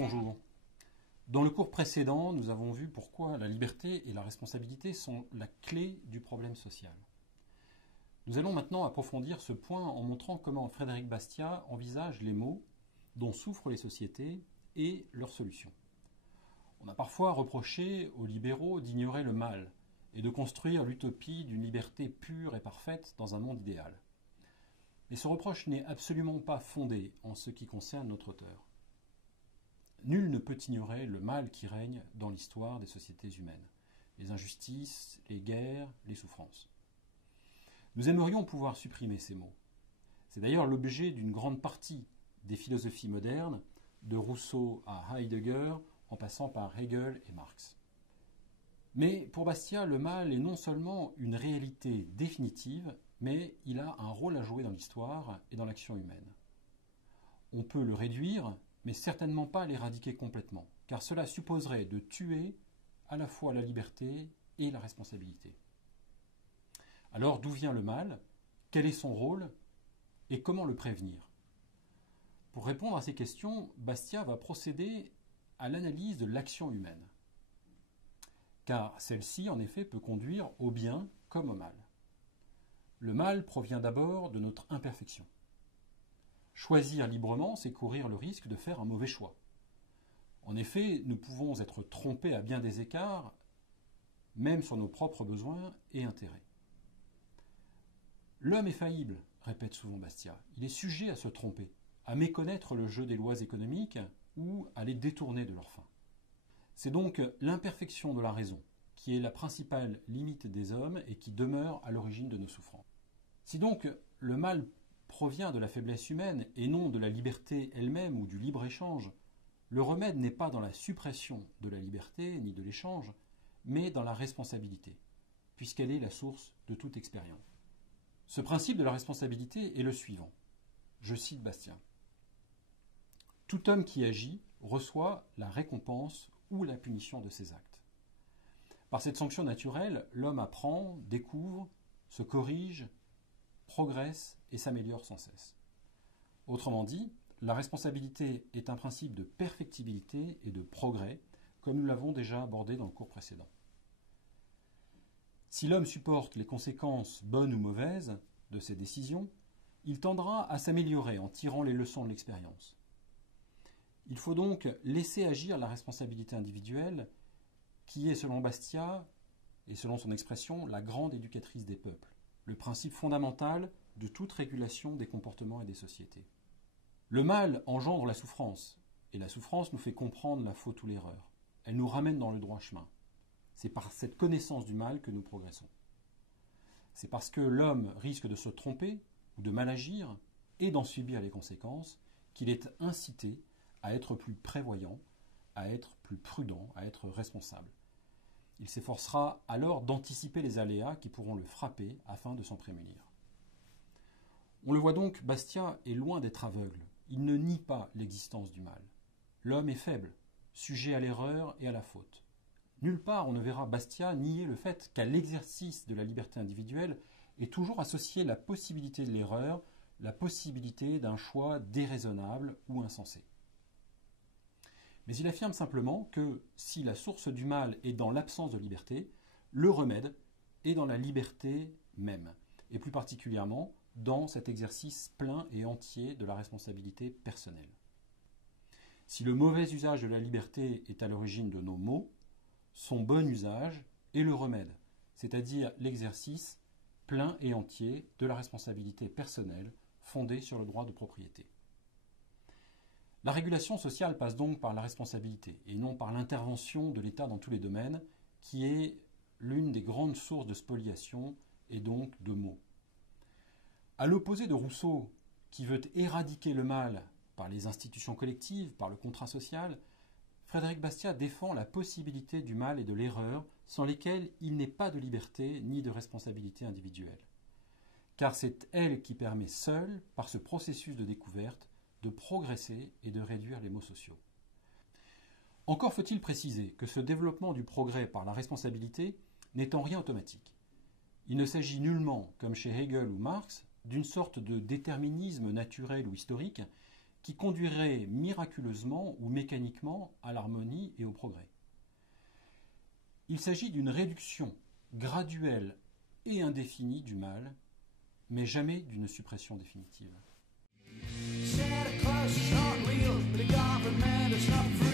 Bonjour. Dans le cours précédent, nous avons vu pourquoi la liberté et la responsabilité sont la clé du problème social. Nous allons maintenant approfondir ce point en montrant comment Frédéric Bastiat envisage les maux dont souffrent les sociétés et leurs solutions. On a parfois reproché aux libéraux d'ignorer le mal et de construire l'utopie d'une liberté pure et parfaite dans un monde idéal. Mais ce reproche n'est absolument pas fondé en ce qui concerne notre auteur. Nul ne peut ignorer le mal qui règne dans l'histoire des sociétés humaines, les injustices, les guerres, les souffrances. Nous aimerions pouvoir supprimer ces maux. C'est d'ailleurs l'objet d'une grande partie des philosophies modernes, de Rousseau à Heidegger, en passant par Hegel et Marx. Mais pour Bastiat, le mal est non seulement une réalité définitive, mais il a un rôle à jouer dans l'histoire et dans l'action humaine. On peut le réduire, mais certainement pas l'éradiquer complètement, car cela supposerait de tuer à la fois la liberté et la responsabilité. Alors d'où vient le mal? Quel est son rôle? Et comment le prévenir? Pour répondre à ces questions, Bastiat va procéder à l'analyse de l'action humaine. Car celle-ci, en effet, peut conduire au bien comme au mal. Le mal provient d'abord de notre imperfection. Choisir librement, c'est courir le risque de faire un mauvais choix. En effet, nous pouvons être trompés à bien des écarts, même sur nos propres besoins et intérêts. L'homme est faillible, répète souvent Bastiat. Il est sujet à se tromper, à méconnaître le jeu des lois économiques ou à les détourner de leur fin. C'est donc l'imperfection de la raison qui est la principale limite des hommes et qui demeure à l'origine de nos souffrances. Si donc le mal provient de la faiblesse humaine et non de la liberté elle-même ou du libre-échange, le remède n'est pas dans la suppression de la liberté ni de l'échange, mais dans la responsabilité, puisqu'elle est la source de toute expérience. Ce principe de la responsabilité est le suivant. Je cite Bastiat. « Tout homme qui agit reçoit la récompense ou la punition de ses actes. Par cette sanction naturelle, l'homme apprend, découvre, se corrige, progresse et s'améliore sans cesse. Autrement dit, la responsabilité est un principe de perfectibilité et de progrès, comme nous l'avons déjà abordé dans le cours précédent. Si l'homme supporte les conséquences bonnes ou mauvaises de ses décisions, il tendra à s'améliorer en tirant les leçons de l'expérience. Il faut donc laisser agir la responsabilité individuelle, qui est, selon Bastiat, et selon son expression, la grande éducatrice des peuples, le principe fondamental de toute régulation des comportements et des sociétés. Le mal engendre la souffrance, et la souffrance nous fait comprendre la faute ou l'erreur. Elle nous ramène dans le droit chemin. C'est par cette connaissance du mal que nous progressons. C'est parce que l'homme risque de se tromper ou de mal agir et d'en subir les conséquences qu'il est incité à être plus prévoyant, à être plus prudent, à être responsable. Il s'efforcera alors d'anticiper les aléas qui pourront le frapper afin de s'en prémunir. On le voit donc, Bastiat est loin d'être aveugle. Il ne nie pas l'existence du mal. L'homme est faible, sujet à l'erreur et à la faute. Nulle part on ne verra Bastiat nier le fait qu'à l'exercice de la liberté individuelle est toujours associée la possibilité de l'erreur, la possibilité d'un choix déraisonnable ou insensé. Mais il affirme simplement que si la source du mal est dans l'absence de liberté, le remède est dans la liberté même, et plus particulièrement dans cet exercice plein et entier de la responsabilité personnelle. Si le mauvais usage de la liberté est à l'origine de nos maux, son bon usage est le remède, c'est-à-dire l'exercice plein et entier de la responsabilité personnelle fondée sur le droit de propriété. La régulation sociale passe donc par la responsabilité et non par l'intervention de l'État dans tous les domaines, qui est l'une des grandes sources de spoliation et donc de maux. À l'opposé de Rousseau, qui veut éradiquer le mal par les institutions collectives, par le contrat social, Frédéric Bastiat défend la possibilité du mal et de l'erreur sans lesquelles il n'est pas de liberté ni de responsabilité individuelle. Car c'est elle qui permet seule, par ce processus de découverte, de progresser et de réduire les maux sociaux. Encore faut-il préciser que ce développement du progrès par la responsabilité n'est en rien automatique. Il ne s'agit nullement, comme chez Hegel ou Marx, d'une sorte de déterminisme naturel ou historique qui conduirait miraculeusement ou mécaniquement à l'harmonie et au progrès. Il s'agit d'une réduction graduelle et indéfinie du mal, mais jamais d'une suppression définitive. Santa Claus is not real, but the government is not free.